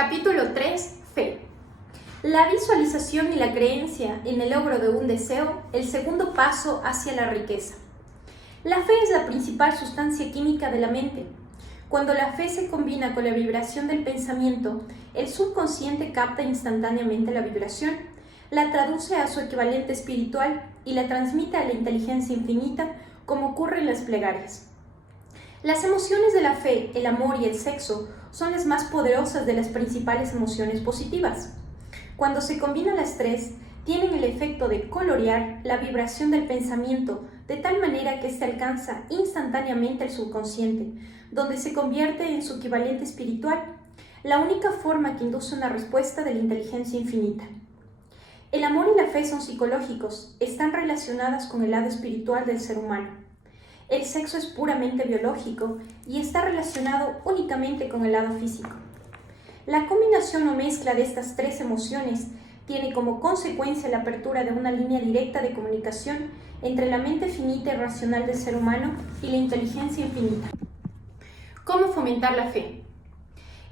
Capítulo 3. Fe. La visualización y la creencia en el logro de un deseo, el segundo paso hacia la riqueza. La fe es la principal sustancia química de la mente. Cuando la fe se combina con la vibración del pensamiento, el subconsciente capta instantáneamente la vibración, la traduce a su equivalente espiritual y la transmite a la inteligencia infinita, como ocurre en las plegarias. Las emociones de la fe, el amor y el sexo son las más poderosas de las principales emociones positivas. Cuando se combinan las tres, tienen el efecto de colorear la vibración del pensamiento de tal manera que éste alcanza instantáneamente el subconsciente, donde se convierte en su equivalente espiritual, la única forma que induce una respuesta de la inteligencia infinita. El amor y la fe son psicológicos, están relacionadas con el lado espiritual del ser humano. El sexo es puramente biológico y está relacionado únicamente con el lado físico. La combinación o mezcla de estas tres emociones tiene como consecuencia la apertura de una línea directa de comunicación entre la mente finita y racional del ser humano y la inteligencia infinita. ¿Cómo fomentar la fe?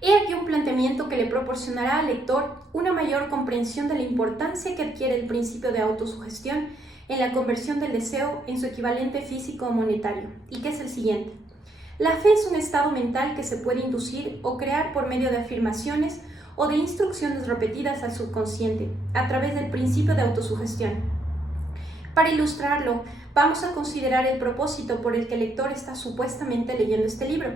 He aquí un planteamiento que le proporcionará al lector una mayor comprensión de la importancia que adquiere el principio de autosugestión en la conversión del deseo en su equivalente físico o monetario, y que es el siguiente. La fe es un estado mental que se puede inducir o crear por medio de afirmaciones o de instrucciones repetidas al subconsciente, a través del principio de autosugestión. Para ilustrarlo, vamos a considerar el propósito por el que el lector está supuestamente leyendo este libro.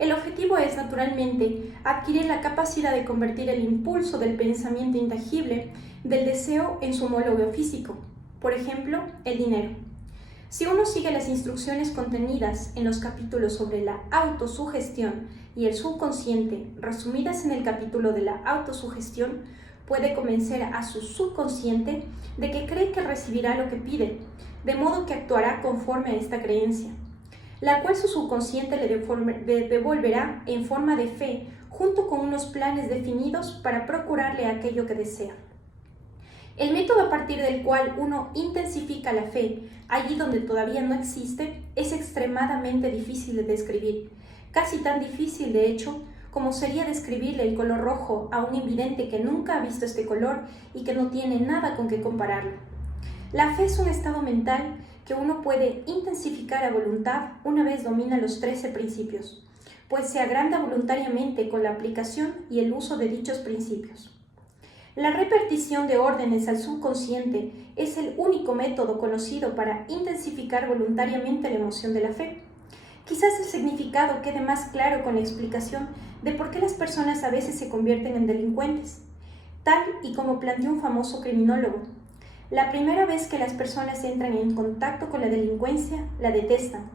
El objetivo es, naturalmente, adquirir la capacidad de convertir el impulso del pensamiento intangible del deseo en su homólogo físico, por ejemplo, el dinero. Si uno sigue las instrucciones contenidas en los capítulos sobre la autosugestión y el subconsciente, resumidas en el capítulo de la autosugestión, puede convencer a su subconsciente de que cree que recibirá lo que pide, de modo que actuará conforme a esta creencia, la cual su subconsciente le devolverá en forma de fe, junto con unos planes definidos para procurarle aquello que desea. El método a partir del cual uno intensifica la fe, allí donde todavía no existe, es extremadamente difícil de describir, casi tan difícil de hecho como sería describirle el color rojo a un invidente que nunca ha visto este color y que no tiene nada con qué compararlo. La fe es un estado mental que uno puede intensificar a voluntad una vez domina los 13 principios, pues se agranda voluntariamente con la aplicación y el uso de dichos principios. La repetición de órdenes al subconsciente es el único método conocido para intensificar voluntariamente la emoción de la fe. Quizás el significado quede más claro con la explicación de por qué las personas a veces se convierten en delincuentes, tal y como planteó un famoso criminólogo. La primera vez que las personas entran en contacto con la delincuencia, la detestan.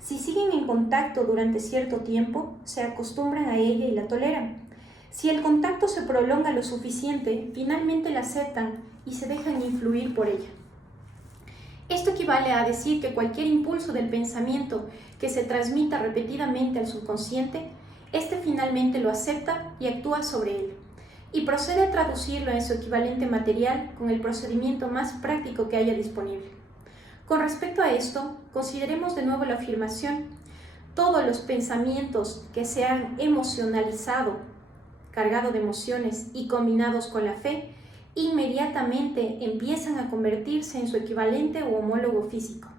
Si siguen en contacto durante cierto tiempo, se acostumbran a ella y la toleran. Si el contacto se prolonga lo suficiente, finalmente la aceptan y se dejan influir por ella. Esto equivale a decir que cualquier impulso del pensamiento que se transmita repetidamente al subconsciente, éste finalmente lo acepta y actúa sobre él, y procede a traducirlo en su equivalente material con el procedimiento más práctico que haya disponible. Con respecto a esto, consideremos de nuevo la afirmación: todos los pensamientos que se han emocionalizado, cargado de emociones y combinados con la fe, inmediatamente empiezan a convertirse en su equivalente o homólogo físico.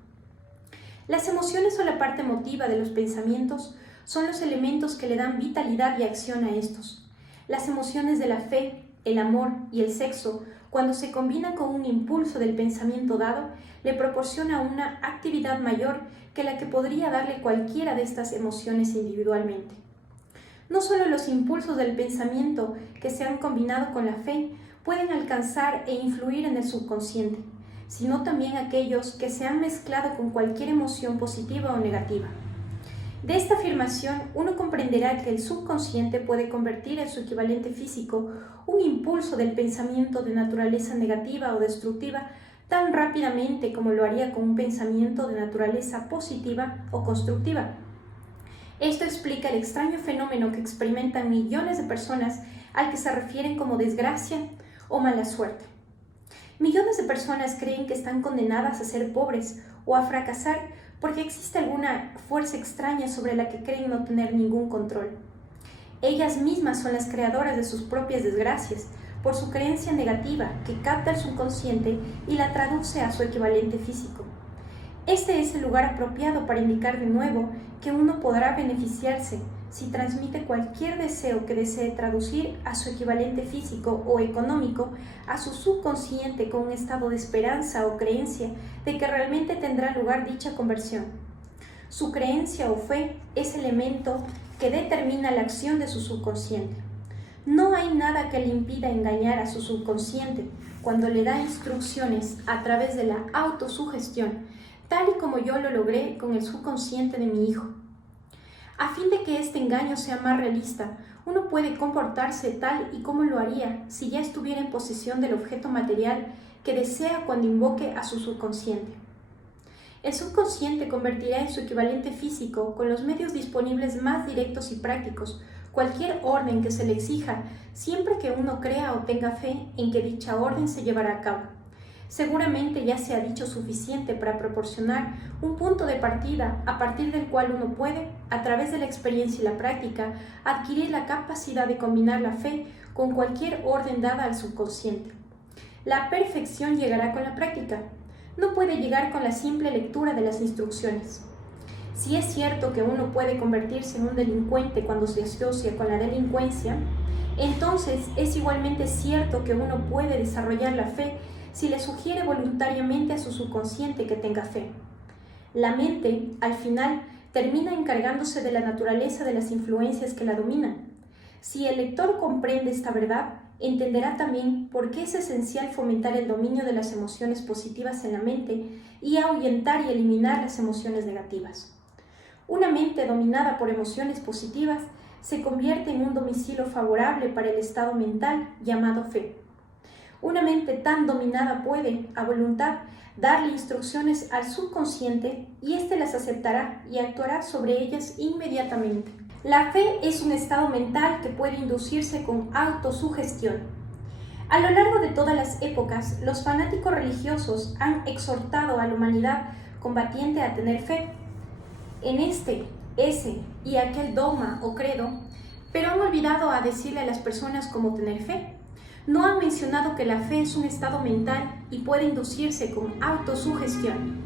Las emociones o la parte emotiva de los pensamientos son los elementos que le dan vitalidad y acción a estos. Las emociones de la fe, el amor y el sexo, cuando se combinan con un impulso del pensamiento dado, le proporciona una actividad mayor que la que podría darle cualquiera de estas emociones individualmente. No solo los impulsos del pensamiento que se han combinado con la fe pueden alcanzar e influir en el subconsciente, sino también aquellos que se han mezclado con cualquier emoción positiva o negativa. De esta afirmación, uno comprenderá que el subconsciente puede convertir en su equivalente físico un impulso del pensamiento de naturaleza negativa o destructiva tan rápidamente como lo haría con un pensamiento de naturaleza positiva o constructiva. Esto explica el extraño fenómeno que experimentan millones de personas al que se refieren como desgracia o mala suerte. Millones de personas creen que están condenadas a ser pobres o a fracasar porque existe alguna fuerza extraña sobre la que creen no tener ningún control. Ellas mismas son las creadoras de sus propias desgracias, por su creencia negativa que capta el subconsciente y la traduce a su equivalente físico. Este es el lugar apropiado para indicar de nuevo que uno podrá beneficiarse si transmite cualquier deseo que desee traducir a su equivalente físico o económico a su subconsciente con un estado de esperanza o creencia de que realmente tendrá lugar dicha conversión. Su creencia o fe es el elemento que determina la acción de su subconsciente. No hay nada que le impida engañar a su subconsciente cuando le da instrucciones a través de la autosugestión, tal y como yo lo logré con el subconsciente de mi hijo. A fin de que este engaño sea más realista, uno puede comportarse tal y como lo haría si ya estuviera en posesión del objeto material que desea cuando invoque a su subconsciente. El subconsciente convertirá en su equivalente físico, con los medios disponibles más directos y prácticos, cualquier orden que se le exija, siempre que uno crea o tenga fe en que dicha orden se llevará a cabo. Seguramente ya se ha dicho suficiente para proporcionar un punto de partida a partir del cual uno puede, a través de la experiencia y la práctica, adquirir la capacidad de combinar la fe con cualquier orden dada al subconsciente. La perfección llegará con la práctica. No puede llegar con la simple lectura de las instrucciones. Si es cierto que uno puede convertirse en un delincuente cuando se asocia con la delincuencia, entonces es igualmente cierto que uno puede desarrollar la fe si le sugiere voluntariamente a su subconsciente que tenga fe. La mente, al final, termina encargándose de la naturaleza de las influencias que la dominan. Si el lector comprende esta verdad, entenderá también por qué es esencial fomentar el dominio de las emociones positivas en la mente y ahuyentar y eliminar las emociones negativas. Una mente dominada por emociones positivas se convierte en un domicilio favorable para el estado mental llamado fe. Una mente tan dominada puede, a voluntad, darle instrucciones al subconsciente y éste las aceptará y actuará sobre ellas inmediatamente. La fe es un estado mental que puede inducirse con autosugestión. A lo largo de todas las épocas, los fanáticos religiosos han exhortado a la humanidad combatiente a tener fe en ese y aquel dogma o credo, pero han olvidado a decirle a las personas cómo tener fe. No han mencionado que la fe es un estado mental y puede inducirse con autosugestión.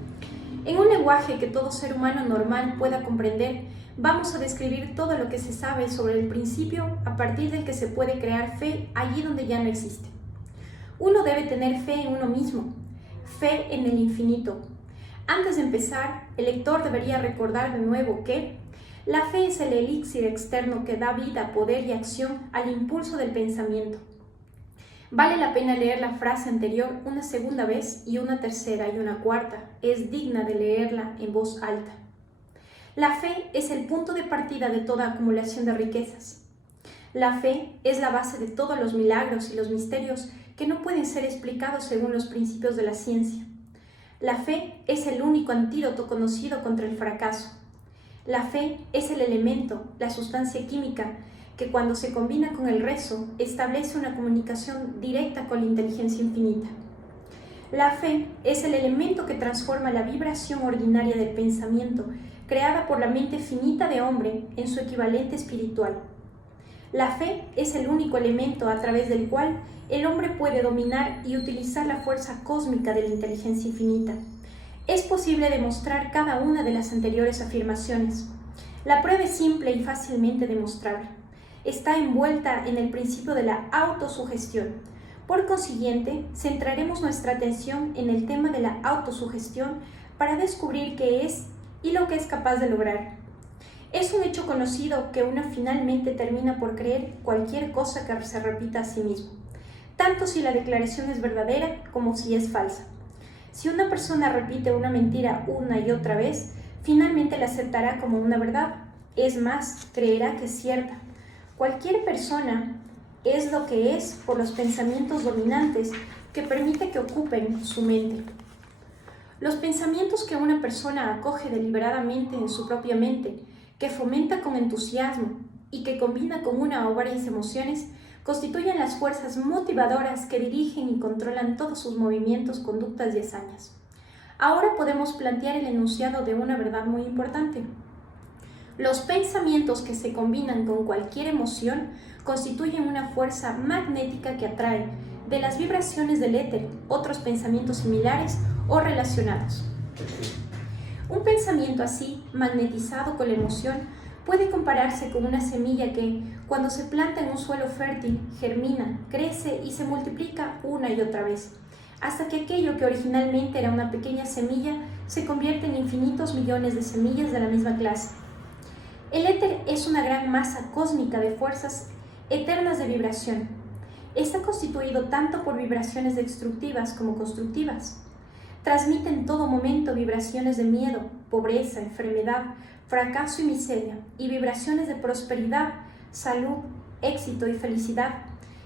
En un lenguaje que todo ser humano normal pueda comprender, vamos a describir todo lo que se sabe sobre el principio a partir del que se puede crear fe allí donde ya no existe. Uno debe tener fe en uno mismo, fe en el infinito. Antes de empezar, el lector debería recordar de nuevo que la fe es el elixir externo que da vida, poder y acción al impulso del pensamiento. Vale la pena leer la frase anterior una segunda vez y una tercera y una cuarta. Es digna de leerla en voz alta. La fe es el punto de partida de toda acumulación de riquezas. La fe es la base de todos los milagros y los misterios que no pueden ser explicados según los principios de la ciencia. La fe es el único antídoto conocido contra el fracaso. La fe es el elemento, la sustancia química, que cuando se combina con el rezo, establece una comunicación directa con la inteligencia infinita. La fe es el elemento que transforma la vibración ordinaria del pensamiento, creada por la mente finita de hombre, en su equivalente espiritual. La fe es el único elemento a través del cual el hombre puede dominar y utilizar la fuerza cósmica de la inteligencia infinita. Es posible demostrar cada una de las anteriores afirmaciones. La prueba es simple y fácilmente demostrable. Está envuelta en el principio de la autosugestión. Por consiguiente, centraremos nuestra atención en el tema de la autosugestión para descubrir qué es y lo que es capaz de lograr. Es un hecho conocido que uno finalmente termina por creer cualquier cosa que se repita a sí mismo, tanto si la declaración es verdadera como si es falsa. Si una persona repite una mentira una y otra vez, finalmente la aceptará como una verdad. Es más, creerá que es cierta. Cualquier persona es lo que es por los pensamientos dominantes que permite que ocupen su mente. Los pensamientos que una persona acoge deliberadamente en su propia mente, que fomenta con entusiasmo y que combina con una o varias emociones, constituyen las fuerzas motivadoras que dirigen y controlan todos sus movimientos, conductas y hazañas. Ahora podemos plantear el enunciado de una verdad muy importante. Los pensamientos que se combinan con cualquier emoción constituyen una fuerza magnética que atrae de las vibraciones del éter otros pensamientos similares o relacionados. Un pensamiento así, magnetizado con la emoción, puede compararse con una semilla que, cuando se planta en un suelo fértil, germina, crece y se multiplica una y otra vez, hasta que aquello que originalmente era una pequeña semilla se convierte en infinitos millones de semillas de la misma clase. El éter es una gran masa cósmica de fuerzas eternas de vibración. Está constituido tanto por vibraciones destructivas como constructivas. Transmite en todo momento vibraciones de miedo, pobreza, enfermedad, fracaso y miseria, y vibraciones de prosperidad, salud, éxito y felicidad,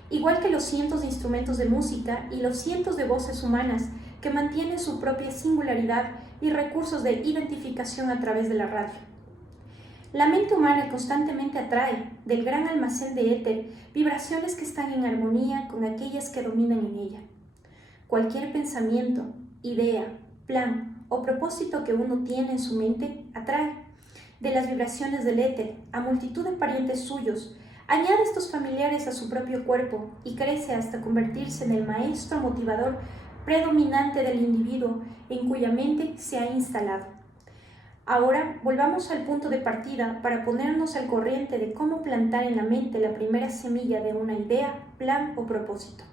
igual que los cientos de instrumentos de música y los cientos de voces humanas que mantienen su propia singularidad y recursos de identificación a través de la radio. La mente humana constantemente atrae del gran almacén de éter vibraciones que están en armonía con aquellas que dominan en ella. Cualquier pensamiento, idea, plan o propósito que uno tiene en su mente atrae de las vibraciones del éter a multitud de parientes suyos, añade estos familiares a su propio cuerpo y crece hasta convertirse en el maestro motivador predominante del individuo en cuya mente se ha instalado. Ahora volvamos al punto de partida para ponernos al corriente de cómo plantar en la mente la primera semilla de una idea, plan o propósito.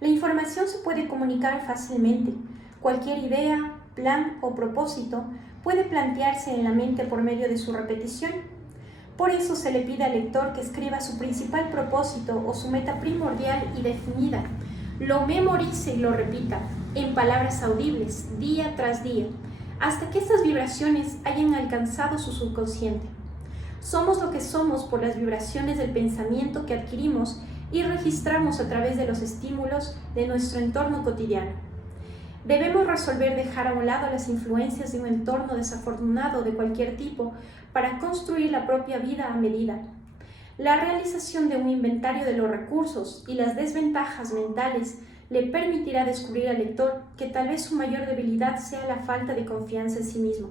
La información se puede comunicar fácilmente. Cualquier idea, plan o propósito puede plantearse en la mente por medio de su repetición. Por eso se le pide al lector que escriba su principal propósito o su meta primordial y definida, lo memorice y lo repita en palabras audibles día tras día, hasta que estas vibraciones hayan alcanzado su subconsciente. Somos lo que somos por las vibraciones del pensamiento que adquirimos y registramos a través de los estímulos de nuestro entorno cotidiano. Debemos resolver dejar a un lado las influencias de un entorno desafortunado de cualquier tipo para construir la propia vida a medida. La realización de un inventario de los recursos y las desventajas mentales le permitirá descubrir al lector que tal vez su mayor debilidad sea la falta de confianza en sí mismo.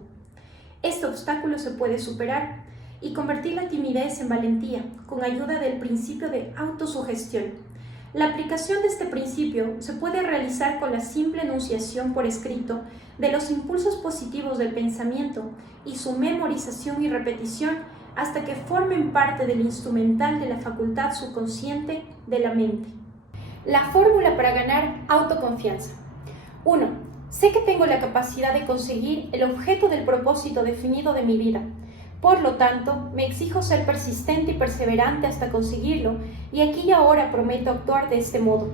Este obstáculo se puede superar y convertir la timidez en valentía con ayuda del principio de autosugestión. La aplicación de este principio se puede realizar con la simple enunciación por escrito de los impulsos positivos del pensamiento y su memorización y repetición hasta que formen parte del instrumental de la facultad subconsciente de la mente. La fórmula para ganar autoconfianza. 1. Sé que tengo la capacidad de conseguir el objeto del propósito definido de mi vida. Por lo tanto, me exijo ser persistente y perseverante hasta conseguirlo, y aquí y ahora prometo actuar de este modo.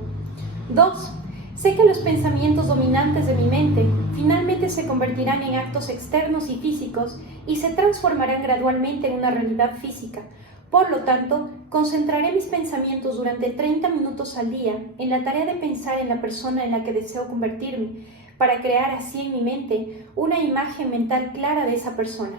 2. Sé que los pensamientos dominantes de mi mente finalmente se convertirán en actos externos y físicos y se transformarán gradualmente en una realidad física. Por lo tanto, concentraré mis pensamientos durante 30 minutos al día en la tarea de pensar en la persona en la que deseo convertirme, para crear así en mi mente una imagen mental clara de esa persona.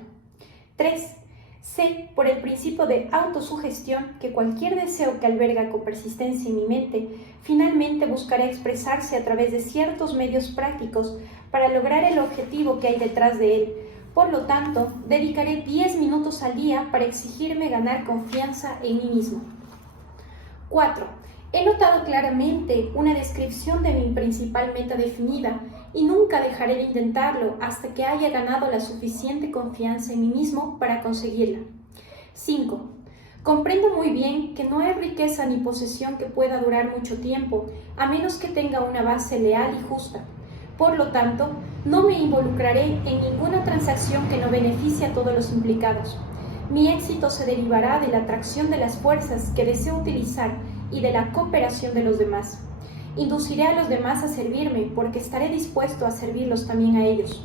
3. Sé, por el principio de autosugestión, que cualquier deseo que alberga con persistencia en mi mente, finalmente buscará expresarse a través de ciertos medios prácticos para lograr el objetivo que hay detrás de él. Por lo tanto, dedicaré 10 minutos al día para exigirme ganar confianza en mí mismo. 4. He notado claramente una descripción de mi principal meta definida y nunca dejaré de intentarlo hasta que haya ganado la suficiente confianza en mí mismo para conseguirla. 5. Comprendo muy bien que no hay riqueza ni posesión que pueda durar mucho tiempo, a menos que tenga una base leal y justa. Por lo tanto, no me involucraré en ninguna transacción que no beneficie a todos los implicados. Mi éxito se derivará de la atracción de las fuerzas que deseo utilizar y de la cooperación de los demás. Induciré a los demás a servirme porque estaré dispuesto a servirlos también a ellos.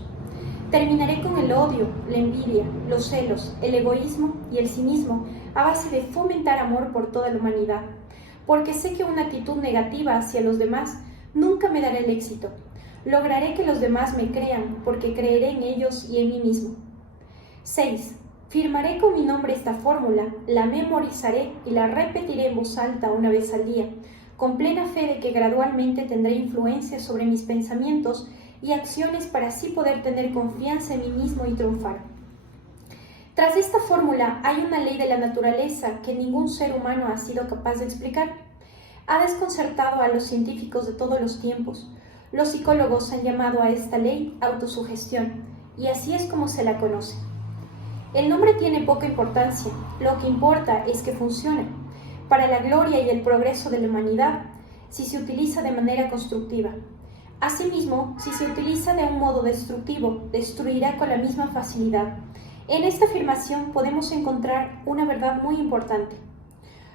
Terminaré con el odio, la envidia, los celos, el egoísmo y el cinismo a base de fomentar amor por toda la humanidad, porque sé que una actitud negativa hacia los demás nunca me dará el éxito. Lograré que los demás me crean porque creeré en ellos y en mí mismo. 6. Firmaré con mi nombre esta fórmula, la memorizaré y la repetiré en voz alta una vez al día, con plena fe de que gradualmente tendré influencia sobre mis pensamientos y acciones para así poder tener confianza en mí mismo y triunfar. Tras esta fórmula hay una ley de la naturaleza que ningún ser humano ha sido capaz de explicar. Ha desconcertado a los científicos de todos los tiempos. Los psicólogos han llamado a esta ley autosugestión, y así es como se la conoce. El nombre tiene poca importancia, lo que importa es que funcione, para la gloria y el progreso de la humanidad, si se utiliza de manera constructiva. Asimismo, si se utiliza de un modo destructivo, destruirá con la misma facilidad. En esta afirmación podemos encontrar una verdad muy importante.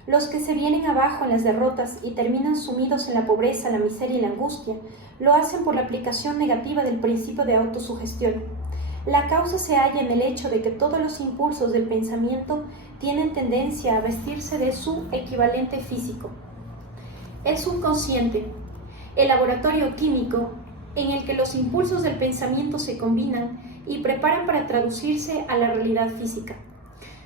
Los que se vienen abajo en las derrotas y terminan sumidos en la pobreza, la miseria y la angustia, lo hacen por la aplicación negativa del principio de autosugestión. La causa se halla en el hecho de que todos los impulsos del pensamiento tienen tendencia a vestirse de su equivalente físico. El subconsciente, el laboratorio químico en el que los impulsos del pensamiento se combinan y preparan para traducirse a la realidad física.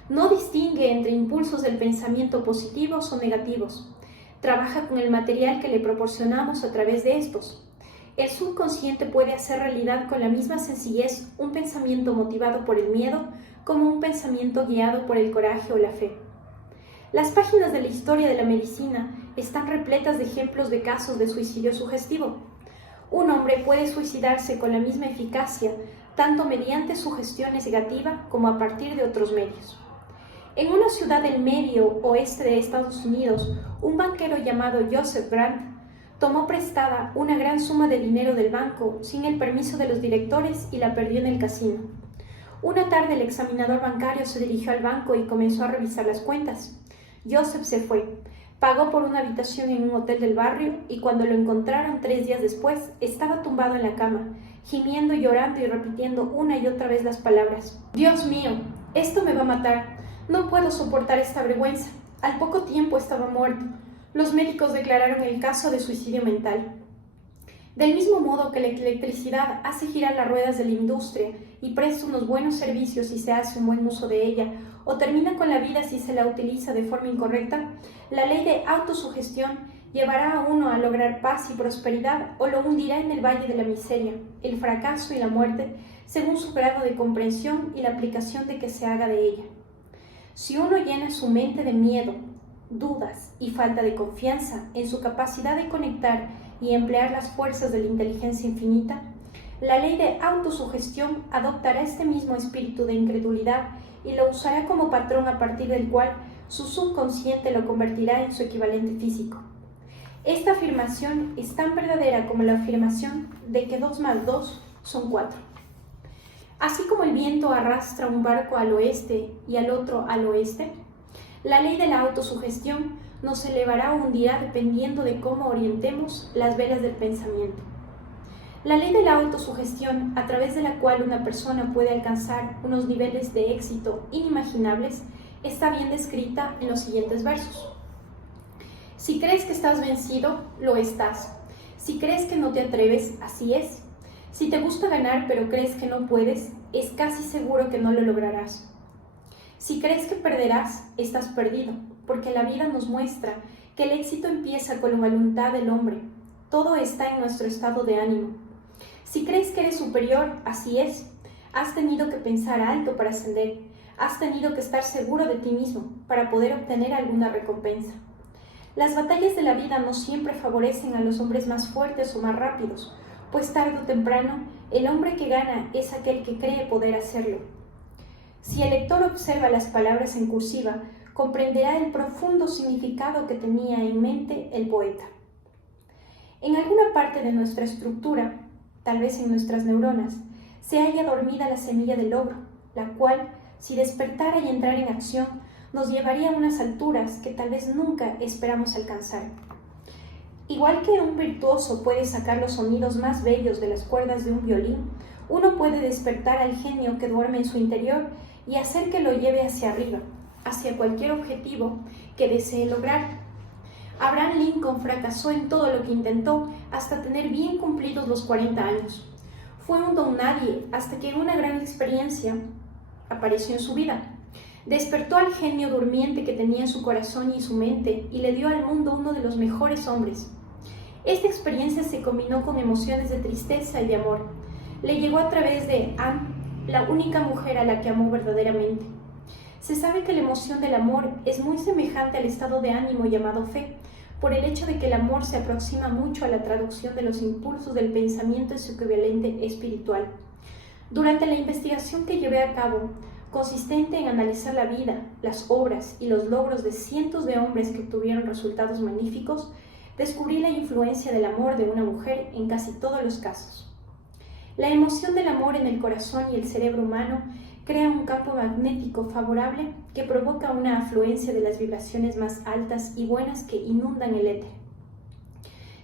No distingue entre impulsos del pensamiento positivos o negativos. Trabaja con el material que le proporcionamos a través de estos. El subconsciente puede hacer realidad con la misma sencillez un pensamiento motivado por el miedo como un pensamiento guiado por el coraje o la fe. Las páginas de la historia de la medicina están repletas de ejemplos de casos de suicidio sugestivo. Un hombre puede suicidarse con la misma eficacia tanto mediante sugestión negativa como a partir de otros medios. En una ciudad del medio oeste de Estados Unidos, un banquero llamado Joseph Grant tomó prestada una gran suma de dinero del banco sin el permiso de los directores y la perdió en el casino. Una tarde el examinador bancario se dirigió al banco y comenzó a revisar las cuentas. Joseph se fue, pagó por una habitación en un hotel del barrio y cuando lo encontraron 3 días después, estaba tumbado en la cama, gimiendo, llorando y repitiendo una y otra vez las palabras: «Dios mío, esto me va a matar. No puedo soportar esta vergüenza». Al poco tiempo estaba muerto. Los médicos declararon el caso de suicidio mental. Del mismo modo que la electricidad hace girar las ruedas de la industria y presta unos buenos servicios si se hace un buen uso de ella, o termina con la vida si se la utiliza de forma incorrecta, la ley de autosugestión llevará a uno a lograr paz y prosperidad o lo hundirá en el valle de la miseria, el fracaso y la muerte, según su grado de comprensión y la aplicación de que se haga de ella. Si uno llena su mente de miedo, dudas y falta de confianza en su capacidad de conectar y emplear las fuerzas de la inteligencia infinita, la ley de autosugestión adoptará este mismo espíritu de incredulidad y lo usará como patrón a partir del cual su subconsciente lo convertirá en su equivalente físico. Esta afirmación es tan verdadera como la afirmación de que 2 más 2 son 4. Así como el viento arrastra un barco al oeste y al otro al oeste, la ley de la autosugestión nos elevará o hundirá dependiendo de cómo orientemos las velas del pensamiento. La ley de la autosugestión, a través de la cual una persona puede alcanzar unos niveles de éxito inimaginables, está bien descrita en los siguientes versos. Si crees que estás vencido, lo estás. Si crees que no te atreves, así es. Si te gusta ganar pero crees que no puedes, es casi seguro que no lo lograrás. Si crees que perderás, estás perdido, porque la vida nos muestra que el éxito empieza con la voluntad del hombre. Todo está en nuestro estado de ánimo. Si crees que eres superior, así es. Has tenido que pensar alto para ascender. Has tenido que estar seguro de ti mismo para poder obtener alguna recompensa. Las batallas de la vida no siempre favorecen a los hombres más fuertes o más rápidos, pues tarde o temprano el hombre que gana es aquel que cree poder hacerlo. Si el lector observa las palabras en cursiva, comprenderá el profundo significado que tenía en mente el poeta. En alguna parte de nuestra estructura, tal vez en nuestras neuronas, se halla dormida la semilla del logro, la cual, si despertara y entrara en acción, nos llevaría a unas alturas que tal vez nunca esperamos alcanzar. Igual que un virtuoso puede sacar los sonidos más bellos de las cuerdas de un violín, uno puede despertar al genio que duerme en su interior y hacer que lo lleve hacia arriba, hacia cualquier objetivo que desee lograr. Abraham Lincoln fracasó en todo lo que intentó hasta tener bien cumplidos los 40 años. Fue un don nadie hasta que una gran experiencia apareció en su vida. Despertó al genio durmiente que tenía en su corazón y su mente y le dio al mundo uno de los mejores hombres. Esta experiencia se combinó con emociones de tristeza y de amor. Le llegó a través de Anne, la única mujer a la que amó verdaderamente. Se sabe que la emoción del amor es muy semejante al estado de ánimo llamado fe, por el hecho de que el amor se aproxima mucho a la traducción de los impulsos del pensamiento en su equivalente espiritual. Durante la investigación que llevé a cabo, consistente en analizar la vida, las obras y los logros de cientos de hombres que obtuvieron resultados magníficos, descubrí la influencia del amor de una mujer en casi todos los casos. La emoción del amor en el corazón y el cerebro humano crea un campo magnético favorable que provoca una afluencia de las vibraciones más altas y buenas que inundan el éter.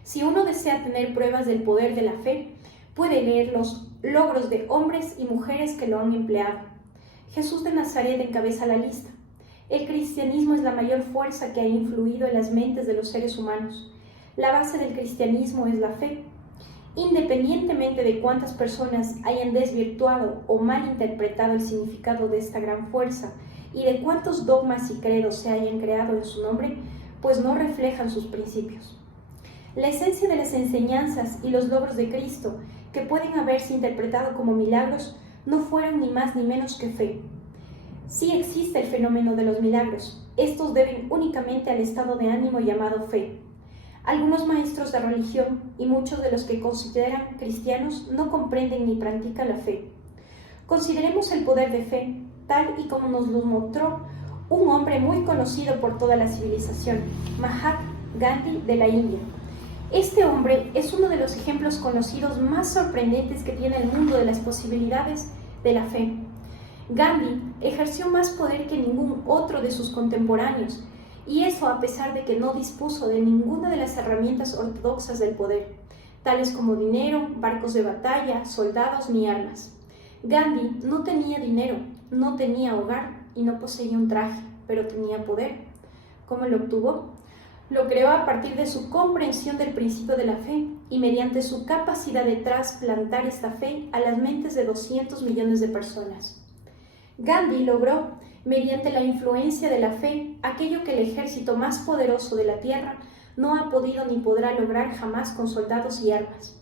Si uno desea tener pruebas del poder de la fe, puede leer los logros de hombres y mujeres que lo han empleado. Jesús de Nazaret encabeza la lista. El cristianismo es la mayor fuerza que ha influido en las mentes de los seres humanos. La base del cristianismo es la fe. Independientemente de cuántas personas hayan desvirtuado o malinterpretado el significado de esta gran fuerza y de cuántos dogmas y credos se hayan creado en su nombre, pues no reflejan sus principios. La esencia de las enseñanzas y los logros de Cristo, que pueden haberse interpretado como milagros, no fueron ni más ni menos que fe. Sí existe el fenómeno de los milagros. Estos deben únicamente al estado de ánimo llamado fe. Algunos maestros de religión y muchos de los que consideran cristianos no comprenden ni practican la fe. Consideremos el poder de fe, tal y como nos lo mostró un hombre muy conocido por toda la civilización, Mahatma Gandhi de la India. Este hombre es uno de los ejemplos conocidos más sorprendentes que tiene el mundo de las posibilidades de la fe. Gandhi ejerció más poder que ningún otro de sus contemporáneos, y eso a pesar de que no dispuso de ninguna de las herramientas ortodoxas del poder, tales como dinero, barcos de batalla, soldados ni armas. Gandhi no tenía dinero, no tenía hogar y no poseía un traje, pero tenía poder. ¿Cómo lo obtuvo? Lo creó a partir de su comprensión del principio de la fe y mediante su capacidad de trasplantar esta fe a las mentes de 200 millones de personas. Gandhi logró, mediante la influencia de la fe, aquello que el ejército más poderoso de la tierra no ha podido ni podrá lograr jamás con soldados y armas.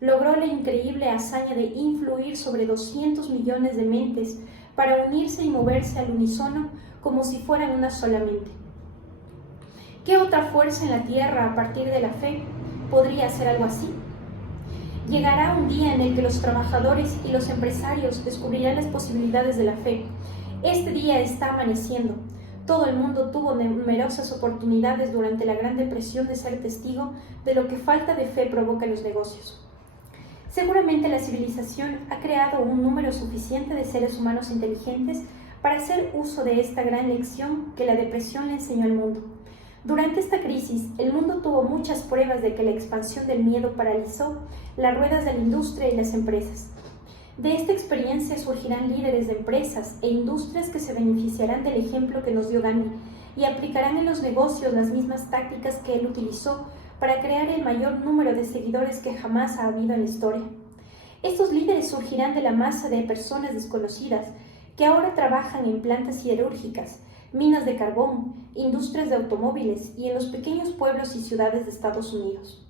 Logró la increíble hazaña de influir sobre 200 millones de mentes para unirse y moverse al unísono como si fueran una sola mente. ¿Qué otra fuerza en la tierra a partir de la fe podría hacer algo así? Llegará un día en el que los trabajadores y los empresarios descubrirán las posibilidades de la fe. Este día está amaneciendo. Todo el mundo tuvo numerosas oportunidades durante la Gran Depresión de ser testigo de lo que falta de fe provoca en los negocios. Seguramente la civilización ha creado un número suficiente de seres humanos inteligentes para hacer uso de esta gran lección que la depresión le enseñó al mundo. Durante esta crisis, el mundo tuvo muchas pruebas de que la expansión del miedo paralizó las ruedas de la industria y las empresas. De esta experiencia surgirán líderes de empresas e industrias que se beneficiarán del ejemplo que nos dio Gandhi y aplicarán en los negocios las mismas tácticas que él utilizó para crear el mayor número de seguidores que jamás ha habido en la historia. Estos líderes surgirán de la masa de personas desconocidas que ahora trabajan en plantas siderúrgicas, minas de carbón, industrias de automóviles y en los pequeños pueblos y ciudades de Estados Unidos.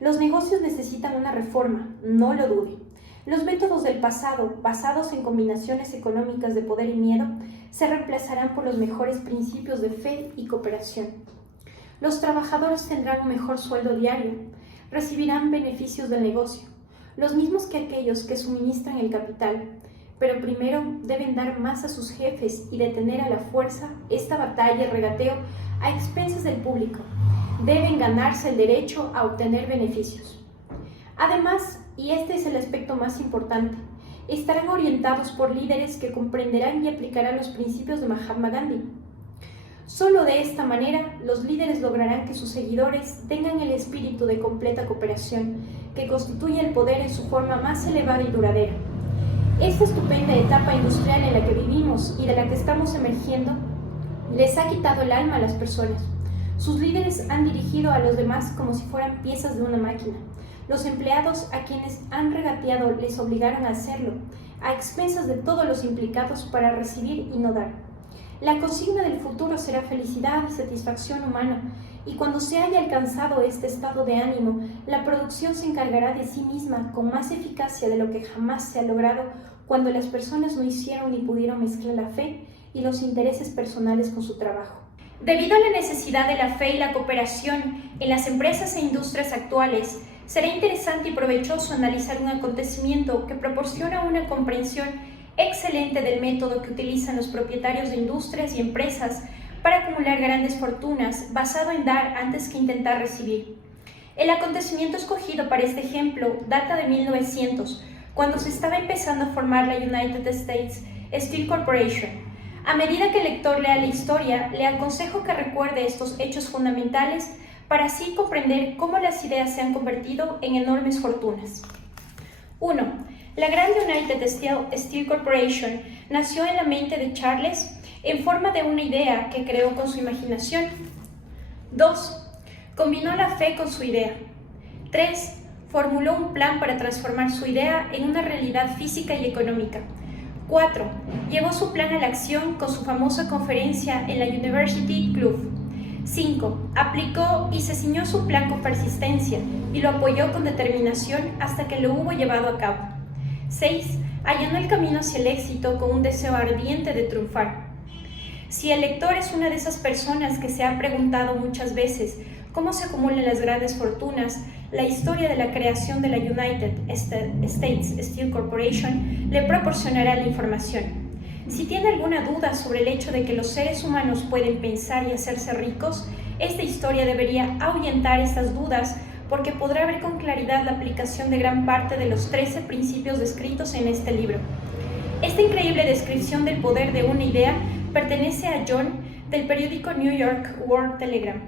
Los negocios necesitan una reforma, no lo dude. Los métodos del pasado, basados en combinaciones económicas de poder y miedo, se reemplazarán por los mejores principios de fe y cooperación. Los trabajadores tendrán un mejor sueldo diario, recibirán beneficios del negocio, los mismos que aquellos que suministran el capital, pero primero deben dar más a sus jefes y detener a la fuerza esta batalla y regateo a expensas del público. Deben ganarse el derecho a obtener beneficios. Además, y este es el aspecto más importante, estarán orientados por líderes que comprenderán y aplicarán los principios de Mahatma Gandhi. Solo de esta manera, los líderes lograrán que sus seguidores tengan el espíritu de completa cooperación, que constituye el poder en su forma más elevada y duradera. Esta estupenda etapa industrial en la que vivimos y de la que estamos emergiendo les ha quitado el alma a las personas. Sus líderes han dirigido a los demás como si fueran piezas de una máquina. Los empleados a quienes han regateado les obligaron a hacerlo, a expensas de todos los implicados para recibir y no dar. La consigna del futuro será felicidad y satisfacción humana, y cuando se haya alcanzado este estado de ánimo, la producción se encargará de sí misma con más eficacia de lo que jamás se ha logrado cuando las personas no hicieron ni pudieron mezclar la fe y los intereses personales con su trabajo. Debido a la necesidad de la fe y la cooperación en las empresas e industrias actuales, será interesante y provechoso analizar un acontecimiento que proporciona una comprensión excelente del método que utilizan los propietarios de industrias y empresas para acumular grandes fortunas basado en dar antes que intentar recibir. El acontecimiento escogido para este ejemplo data de 1900, cuando se estaba empezando a formar la United States Steel Corporation. A medida que el lector lea la historia, le aconsejo que recuerde estos hechos fundamentales para así comprender cómo las ideas se han convertido en enormes fortunas. 1. La gran United Steel Corporation nació en la mente de Charles en forma de una idea que creó con su imaginación. 2. Combinó la fe con su idea. 3. Formuló un plan para transformar su idea en una realidad física y económica. 4. Llevó su plan a la acción con su famosa conferencia en la University Club. 5. Aplicó y se ciñó su plan con persistencia y lo apoyó con determinación hasta que lo hubo llevado a cabo. 6. Allanó el camino hacia el éxito con un deseo ardiente de triunfar. Si el lector es una de esas personas que se ha preguntado muchas veces cómo se acumulan las grandes fortunas, la historia de la creación de la United States Steel Corporation le proporcionará la información. Si tiene alguna duda sobre el hecho de que los seres humanos pueden pensar y hacerse ricos, esta historia debería ahuyentar estas dudas porque podrá ver con claridad la aplicación de gran parte de los 13 principios descritos en este libro. Esta increíble descripción del poder de una idea pertenece a John del periódico New York World Telegram,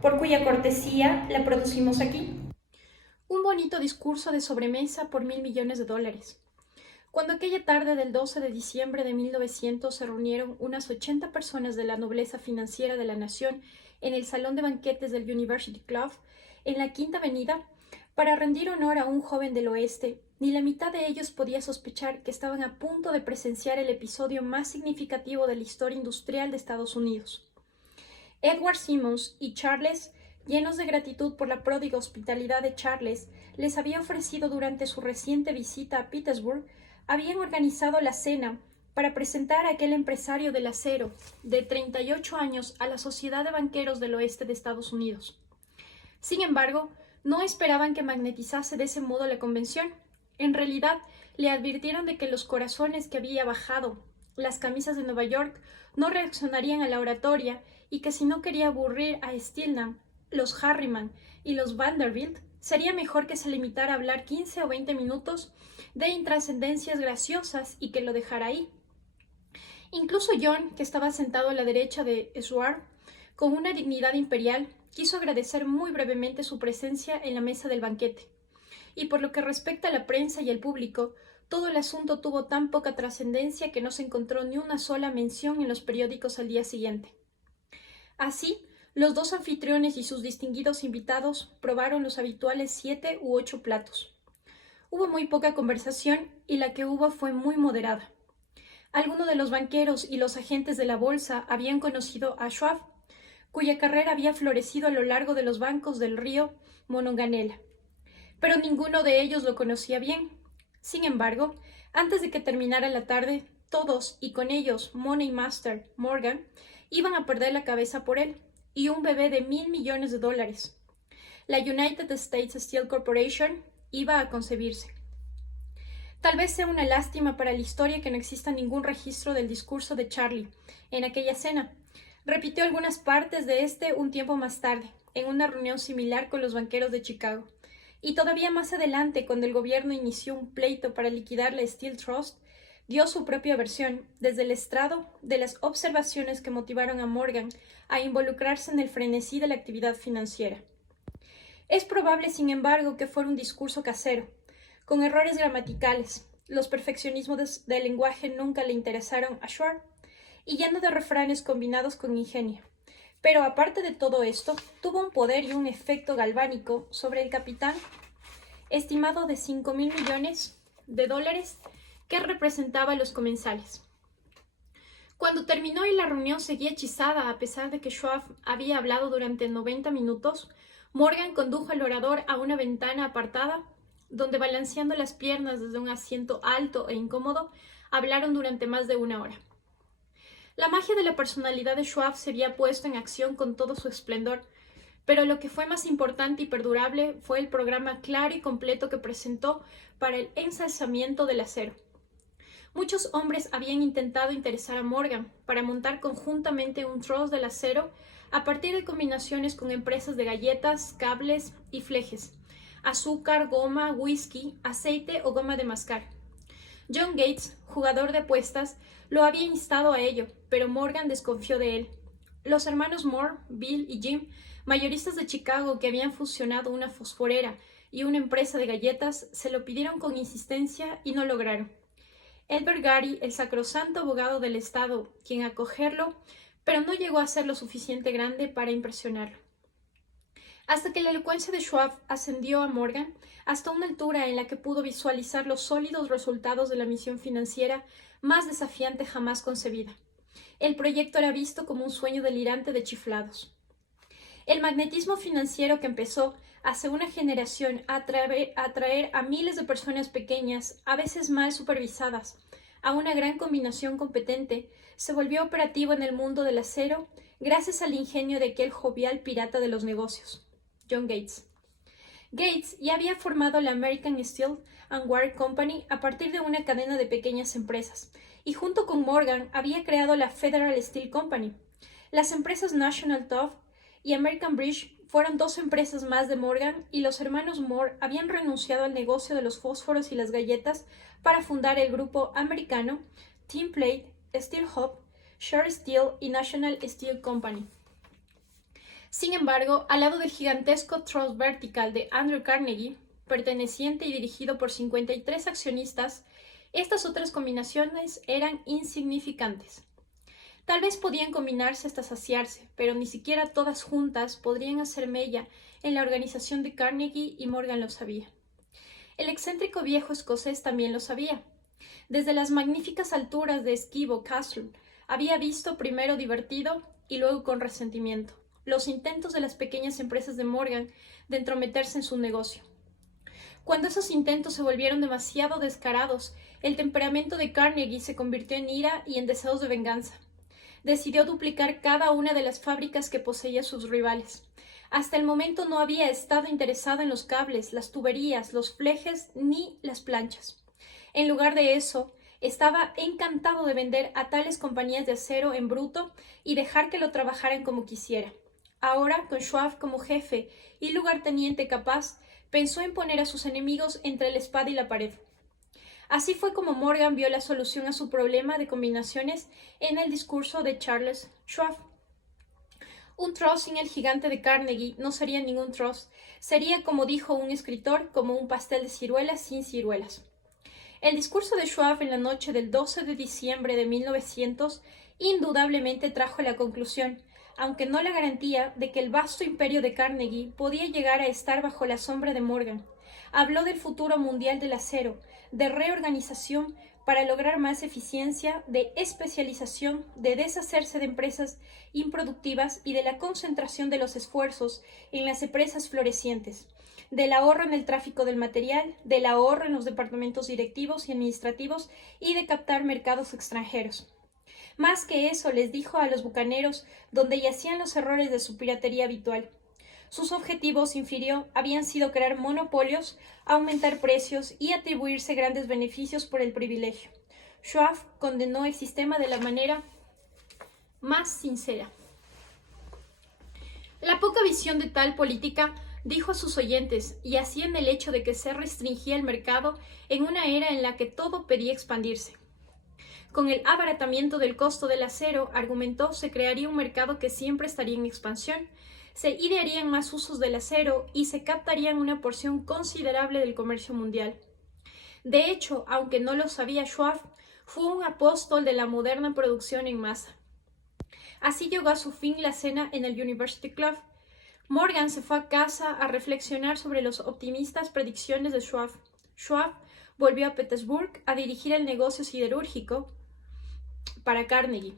por cuya cortesía la producimos aquí. Un bonito discurso de sobremesa por $1.000 millones. Cuando aquella tarde del 12 de diciembre de 1900 se reunieron unas 80 personas de la nobleza financiera de la nación en el salón de banquetes del University Club, en la Quinta Avenida, para rendir honor a un joven del oeste, ni la mitad de ellos podía sospechar que estaban a punto de presenciar el episodio más significativo de la historia industrial de Estados Unidos. Edward Simmons y Charles, llenos de gratitud por la pródiga hospitalidad de Charles, les había ofrecido durante su reciente visita a Petersburg, habían organizado la cena para presentar a aquel empresario del acero de 38 años a la Sociedad de Banqueros del Oeste de Estados Unidos. Sin embargo, no esperaban que magnetizase de ese modo la convención. En realidad, le advirtieron de que los corazones que había bajado las camisas de Nueva York no reaccionarían a la oratoria y que si no quería aburrir a Stilman, los Harriman y los Vanderbilt, sería mejor que se limitara a hablar 15 o 20 minutos de intrascendencias graciosas y que lo dejara ahí. Incluso John, que estaba sentado a la derecha de Schwartz, con una dignidad imperial, quiso agradecer muy brevemente su presencia en la mesa del banquete. Y por lo que respecta a la prensa y al público, todo el asunto tuvo tan poca trascendencia que no se encontró ni una sola mención en los periódicos al día siguiente. Así, los dos anfitriones y sus distinguidos invitados probaron los habituales 7 u 8 platos. Hubo muy poca conversación y la que hubo fue muy moderada. Algunos de los banqueros y los agentes de la bolsa habían conocido a Schwab, cuya carrera había florecido a lo largo de los bancos del río Monongahela, pero ninguno de ellos lo conocía bien. Sin embargo, antes de que terminara la tarde, todos, y con ellos Money Master Morgan, iban a perder la cabeza por él, y un bebé de $1.000 millones. La United States Steel Corporation iba a concebirse. Tal vez sea una lástima para la historia que no exista ningún registro del discurso de Charlie en aquella cena. Repitió algunas partes de este un tiempo más tarde, en una reunión similar con los banqueros de Chicago. Y todavía más adelante, cuando el gobierno inició un pleito para liquidar la Steel Trust, dio su propia versión, desde el estrado, de las observaciones que motivaron a Morgan a involucrarse en el frenesí de la actividad financiera. Es probable, sin embargo, que fuera un discurso casero, con errores gramaticales. Los perfeccionismos del lenguaje nunca le interesaron a Schwartz, y lleno de refranes combinados con ingenio. Pero aparte de todo esto, tuvo un poder y un efecto galvánico sobre el capitán, estimado de $5.000 millones que representaba los comensales. Cuando terminó y la reunión seguía hechizada a pesar de que Schwab había hablado durante 90 minutos, Morgan condujo al orador a una ventana apartada, donde balanceando las piernas desde un asiento alto e incómodo, hablaron durante más de 1 hora. La magia de la personalidad de Schwab se había puesto en acción con todo su esplendor, pero lo que fue más importante y perdurable fue el programa claro y completo que presentó para el ensalzamiento del acero. Muchos hombres habían intentado interesar a Morgan para montar conjuntamente un trozo del acero a partir de combinaciones con empresas de galletas, cables y flejes, azúcar, goma, whisky, aceite o goma de mascar. John Gates, jugador de apuestas, lo había instado a ello, pero Morgan desconfió de él. Los hermanos Moore, Bill y Jim, mayoristas de Chicago que habían fusionado una fosforera y una empresa de galletas, se lo pidieron con insistencia y no lograron. Elbert Gary, el sacrosanto abogado del Estado, quien acogerlo, pero no llegó a ser lo suficiente grande para impresionarlo. Hasta que la elocuencia de Schwab ascendió a Morgan hasta una altura en la que pudo visualizar los sólidos resultados de la misión financiera más desafiante jamás concebida. El proyecto era visto como un sueño delirante de chiflados. El magnetismo financiero que empezó hace una generación a atraer a miles de personas pequeñas, a veces mal supervisadas, a una gran combinación competente, se volvió operativo en el mundo del acero gracias al ingenio de aquel jovial pirata de los negocios, John Gates. Gates ya había formado la American Steel and Wire Company a partir de una cadena de pequeñas empresas, y junto con Morgan había creado la Federal Steel Company. Las empresas National Tough y American Bridge fueron dos empresas más de Morgan, y los hermanos Moore habían renunciado al negocio de los fósforos y las galletas para fundar el grupo americano Tin Plate, Steel Hub, Share Steel y National Steel Company. Sin embargo, al lado del gigantesco Trust Vertical de Andrew Carnegie, perteneciente y dirigido por 53 accionistas, estas otras combinaciones eran insignificantes. Tal vez podían combinarse hasta saciarse, pero ni siquiera todas juntas podrían hacer mella en la organización de Carnegie, y Morgan lo sabía. El excéntrico viejo escocés también lo sabía. Desde las magníficas alturas de Skibo Castle, había visto primero divertido y luego con resentimiento los intentos de las pequeñas empresas de Morgan de entrometerse en su negocio. Cuando esos intentos se volvieron demasiado descarados, el temperamento de Carnegie se convirtió en ira y en deseos de venganza. Decidió duplicar cada una de las fábricas que poseía sus rivales. Hasta el momento no había estado interesado en los cables, las tuberías, los flejes ni las planchas. En lugar de eso, estaba encantado de vender a tales compañías de acero en bruto y dejar que lo trabajaran como quisiera. Ahora, con Schwab como jefe y lugarteniente capaz, pensó en poner a sus enemigos entre la espada y la pared. Así fue como Morgan vio la solución a su problema de combinaciones en el discurso de Charles Schwab. Un trust sin el gigante de Carnegie no sería ningún trust. Sería, como dijo un escritor, como un pastel de ciruelas sin ciruelas. El discurso de Schwab en la noche del 12 de diciembre de 1900 indudablemente trajo la conclusión, aunque no la garantía, de que el vasto imperio de Carnegie podía llegar a estar bajo la sombra de Morgan. Habló del futuro mundial del acero, de reorganización para lograr más eficiencia, de especialización, de deshacerse de empresas improductivas y de la concentración de los esfuerzos en las empresas florecientes, del ahorro en el tráfico del material, del ahorro en los departamentos directivos y administrativos y de captar mercados extranjeros. Más que eso, les dijo a los bucaneros donde yacían los errores de su piratería habitual. Sus objetivos, infirió, habían sido crear monopolios, aumentar precios y atribuirse grandes beneficios por el privilegio. Schwab condenó el sistema de la manera más sincera. La poca visión de tal política, dijo a sus oyentes, yacía en el hecho de que se restringía el mercado en una era en la que todo pedía expandirse. Con el abaratamiento del costo del acero, argumentó, se crearía un mercado que siempre estaría en expansión, se idearían más usos del acero y se captarían una porción considerable del comercio mundial. De hecho, aunque no lo sabía Schwab, fue un apóstol de la moderna producción en masa. Así llegó a su fin la cena en el University Club. Morgan se fue a casa a reflexionar sobre las optimistas predicciones de Schwab. Schwab volvió a Petersburg a dirigir el negocio siderúrgico para Carnegie,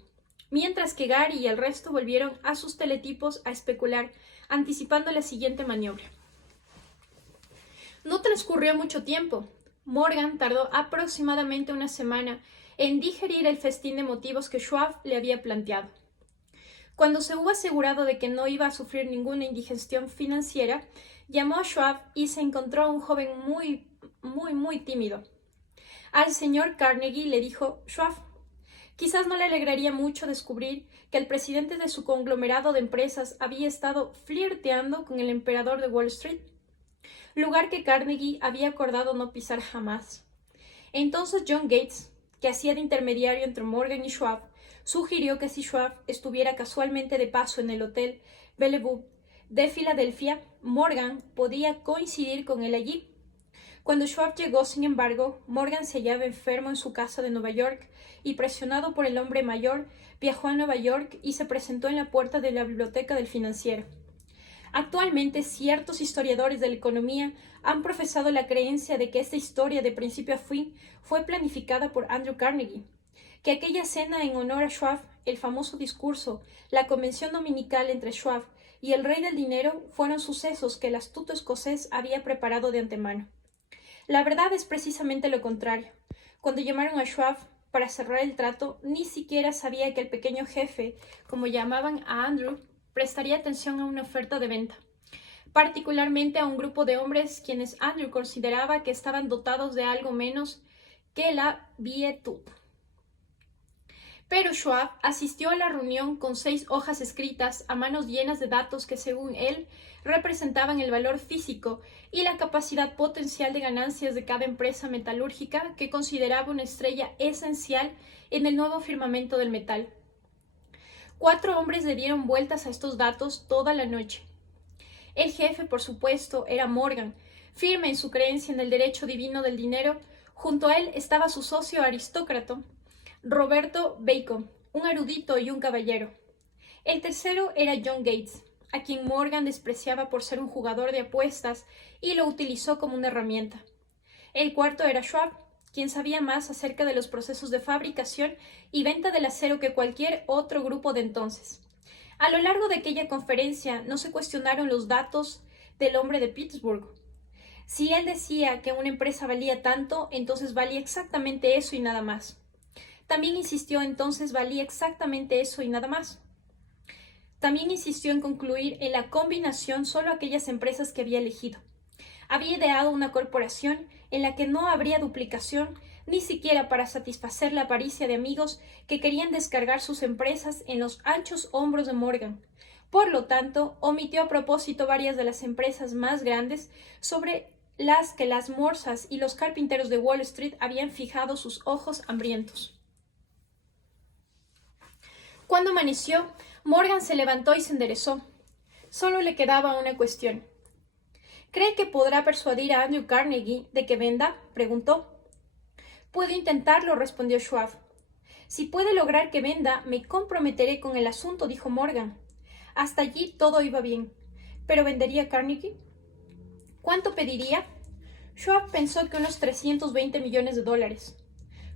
mientras que Gary y el resto volvieron a sus teletipos a especular, anticipando la siguiente maniobra. No transcurrió mucho tiempo. Morgan tardó aproximadamente una semana en digerir el festín de motivos que Schwab le había planteado. Cuando se hubo asegurado de que no iba a sufrir ninguna indigestión financiera, llamó a Schwab y se encontró a un joven muy tímido. Al señor Carnegie le dijo Schwab: quizás no le alegraría mucho descubrir que el presidente de su conglomerado de empresas había estado flirteando con el emperador de Wall Street, lugar que Carnegie había acordado no pisar jamás. Entonces John Gates, que hacía de intermediario entre Morgan y Schwab, sugirió que si Schwab estuviera casualmente de paso en el Hotel Bellevue de Filadelfia, Morgan podía coincidir con él allí. Cuando Schwab llegó, sin embargo, Morgan se hallaba enfermo en su casa de Nueva York y, presionado por el hombre mayor, viajó a Nueva York y se presentó en la puerta de la biblioteca del financiero. Actualmente, ciertos historiadores de la economía han profesado la creencia de que esta historia de principio a fin fue planificada por Andrew Carnegie, que aquella cena en honor a Schwab, el famoso discurso, la convención dominical entre Schwab y el rey del dinero fueron sucesos que el astuto escocés había preparado de antemano. La verdad es precisamente lo contrario. Cuando llamaron a Schwab para cerrar el trato, ni siquiera sabía que el pequeño jefe, como llamaban a Andrew, prestaría atención a una oferta de venta, particularmente a un grupo de hombres quienes Andrew consideraba que estaban dotados de algo menos que la virtud. Pero Schwab asistió a la reunión con 6 hojas escritas a manos llenas de datos que, según él, representaban el valor físico y la capacidad potencial de ganancias de cada empresa metalúrgica que consideraba una estrella esencial en el nuevo firmamento del metal. 4 hombres le dieron vueltas a estos datos toda la noche. El jefe, por supuesto, era Morgan, firme en su creencia en el derecho divino del dinero. Junto a él estaba su socio aristócrata, Roberto Bacon, un erudito y un caballero. El tercero era John Gates, a quien Morgan despreciaba por ser un jugador de apuestas y lo utilizó como una herramienta. El cuarto era Schwab, quien sabía más acerca de los procesos de fabricación y venta del acero que cualquier otro grupo de entonces. A lo largo de aquella conferencia no se cuestionaron los datos del hombre de Pittsburgh. Si él decía que una empresa valía tanto, entonces valía exactamente eso y nada más. También insistió entonces valía exactamente eso y nada más. También insistió en concluir en la combinación solo aquellas empresas que había elegido. Había ideado una corporación en la que no habría duplicación, ni siquiera para satisfacer la avaricia de amigos que querían descargar sus empresas en los anchos hombros de Morgan. Por lo tanto, omitió a propósito varias de las empresas más grandes sobre las que las morsas y los carpinteros de Wall Street habían fijado sus ojos hambrientos. Cuando amaneció, Morgan se levantó y se enderezó. Solo le quedaba una cuestión. ¿Cree que podrá persuadir a Andrew Carnegie de que venda?, preguntó. Puedo intentarlo, respondió Schwab. Si puede lograr que venda, me comprometeré con el asunto, dijo Morgan. Hasta allí todo iba bien. ¿Pero vendería Carnegie? ¿Cuánto pediría? Schwab pensó que unos 320 millones de dólares.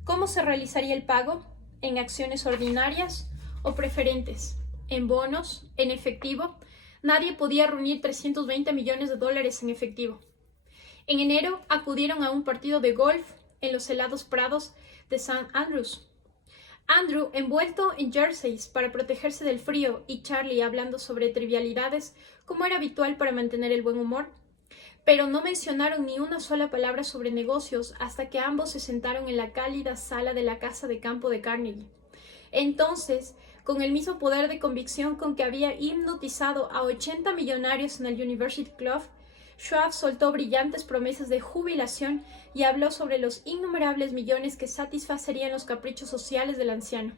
¿Cómo se realizaría el pago? ¿En acciones ordinarias o preferentes? ¿En bonos? ¿En efectivo? Nadie podía reunir 320 millones de dólares en efectivo. En enero acudieron a un partido de golf en los helados prados de St. Andrews. Andrew, envuelto en jerseys para protegerse del frío, y Charlie hablando sobre trivialidades, como era habitual para mantener el buen humor. Pero no mencionaron ni una sola palabra sobre negocios hasta que ambos se sentaron en la cálida sala de la casa de campo de Carnegie. Entonces, con el mismo poder de convicción con que había hipnotizado a 80 millonarios en el University Club, Schwab soltó brillantes promesas de jubilación y habló sobre los innumerables millones que satisfacerían los caprichos sociales del anciano.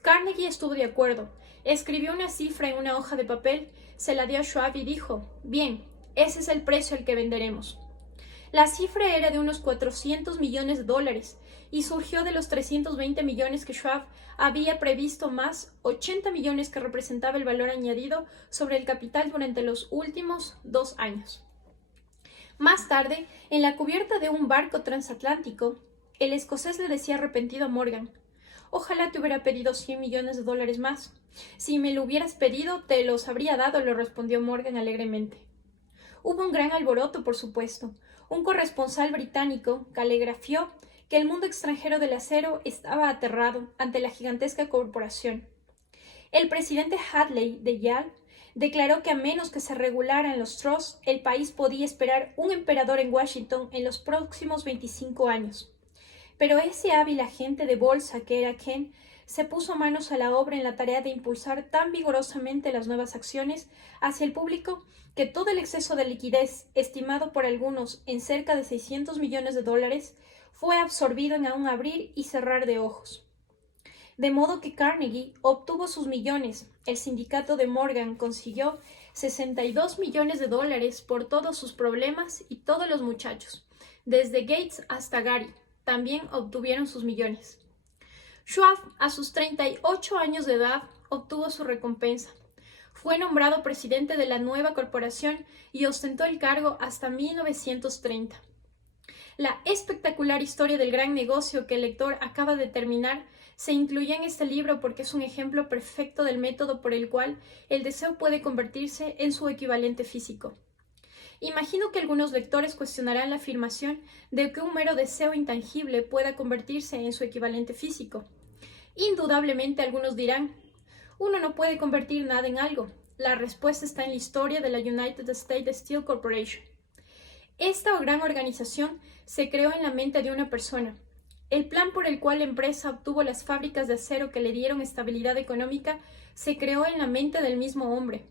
Carnegie estuvo de acuerdo. Escribió una cifra en una hoja de papel, se la dio a Schwab y dijo: «Bien, ese es el precio al que venderemos». La cifra era de unos 400 millones de dólares y surgió de los 320 millones que Schwab había previsto más 80 millones que representaba el valor añadido sobre el capital durante los últimos 2 años. Más tarde, en la cubierta de un barco transatlántico, el escocés le decía arrepentido a Morgan: «Ojalá te hubiera pedido 100 millones de dólares más. Si me lo hubieras pedido, te los habría dado», le respondió Morgan alegremente. Hubo un gran alboroto, por supuesto. Un corresponsal británico caligrafió que el mundo extranjero del acero estaba aterrado ante la gigantesca corporación. El presidente Hadley de Yale declaró que a menos que se regularan los trusts, el país podía esperar un emperador en Washington en los próximos 25 años. Pero ese hábil agente de bolsa que era Ken se puso manos a la obra en la tarea de impulsar tan vigorosamente las nuevas acciones hacia el público que todo el exceso de liquidez, estimado por algunos en cerca de $600 millones, fue absorbido en un abrir y cerrar de ojos. De modo que Carnegie obtuvo sus millones. El sindicato de Morgan consiguió $62 millones por todos sus problemas y todos los muchachos, desde Gates hasta Gary, también obtuvieron sus millones. Schwab, a sus 38 años de edad, obtuvo su recompensa. Fue nombrado presidente de la nueva corporación y ostentó el cargo hasta 1930. La espectacular historia del gran negocio que el lector acaba de terminar se incluye en este libro porque es un ejemplo perfecto del método por el cual el deseo puede convertirse en su equivalente físico. Imagino que algunos lectores cuestionarán la afirmación de que un mero deseo intangible pueda convertirse en su equivalente físico. Indudablemente algunos dirán, uno no puede convertir nada en algo. La respuesta está en la historia de la United States Steel Corporation. Esta gran organización se creó en la mente de una persona. El plan por el cual la empresa obtuvo las fábricas de acero que le dieron estabilidad económica se creó en la mente del mismo hombre.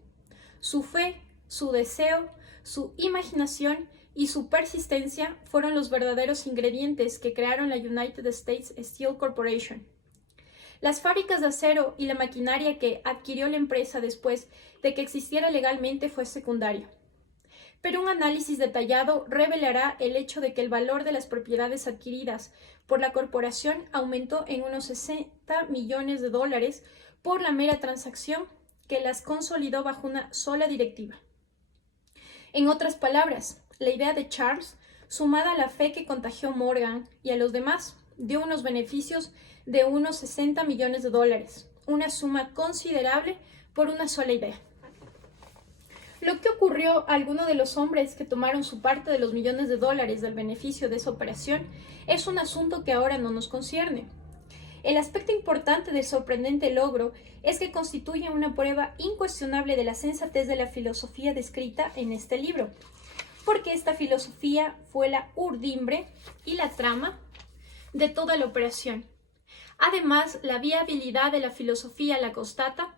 Su fe, su deseo, su imaginación y su persistencia fueron los verdaderos ingredientes que crearon la United States Steel Corporation. Las fábricas de acero y la maquinaria que adquirió la empresa después de que existiera legalmente fue secundario. Pero un análisis detallado revelará el hecho de que el valor de las propiedades adquiridas por la corporación aumentó en unos $60 millones por la mera transacción que las consolidó bajo una sola directiva. En otras palabras, la idea de Charles, sumada a la fe que contagió Morgan y a los demás, dio unos beneficios de unos $60 millones, una suma considerable por una sola idea. Lo que ocurrió a algunos de los hombres que tomaron su parte de los millones de dólares del beneficio de esa operación es un asunto que ahora no nos concierne. El aspecto importante del sorprendente logro es que constituye una prueba incuestionable de la sensatez de la filosofía descrita en este libro, porque esta filosofía fue la urdimbre y la trama de toda la operación. Además, la viabilidad de la filosofía la constata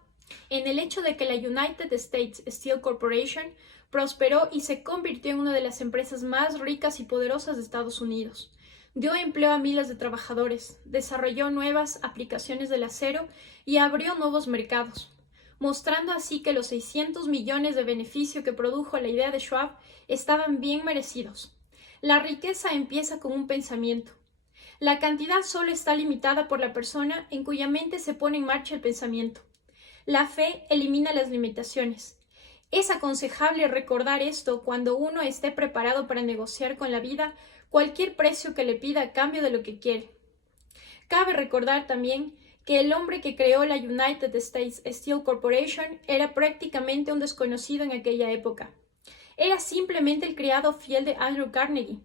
en el hecho de que la United States Steel Corporation prosperó y se convirtió en una de las empresas más ricas y poderosas de Estados Unidos. Dio empleo a miles de trabajadores, desarrolló nuevas aplicaciones del acero y abrió nuevos mercados, mostrando así que los $600 millones de beneficio que produjo la idea de Schwab estaban bien merecidos. La riqueza empieza con un pensamiento. La cantidad solo está limitada por la persona en cuya mente se pone en marcha el pensamiento. La fe elimina las limitaciones. Es aconsejable recordar esto cuando uno esté preparado para negociar con la vida cualquier precio que le pida a cambio de lo que quiere. Cabe recordar también que el hombre que creó la United States Steel Corporation era prácticamente un desconocido en aquella época. Era simplemente el criado fiel de Andrew Carnegie,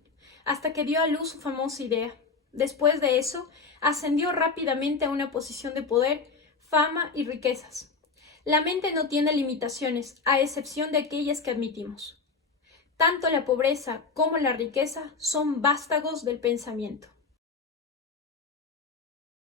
hasta que dio a luz su famosa idea. Después de eso, ascendió rápidamente a una posición de poder, fama y riquezas. La mente no tiene limitaciones, a excepción de aquellas que admitimos. Tanto la pobreza como la riqueza son vástagos del pensamiento.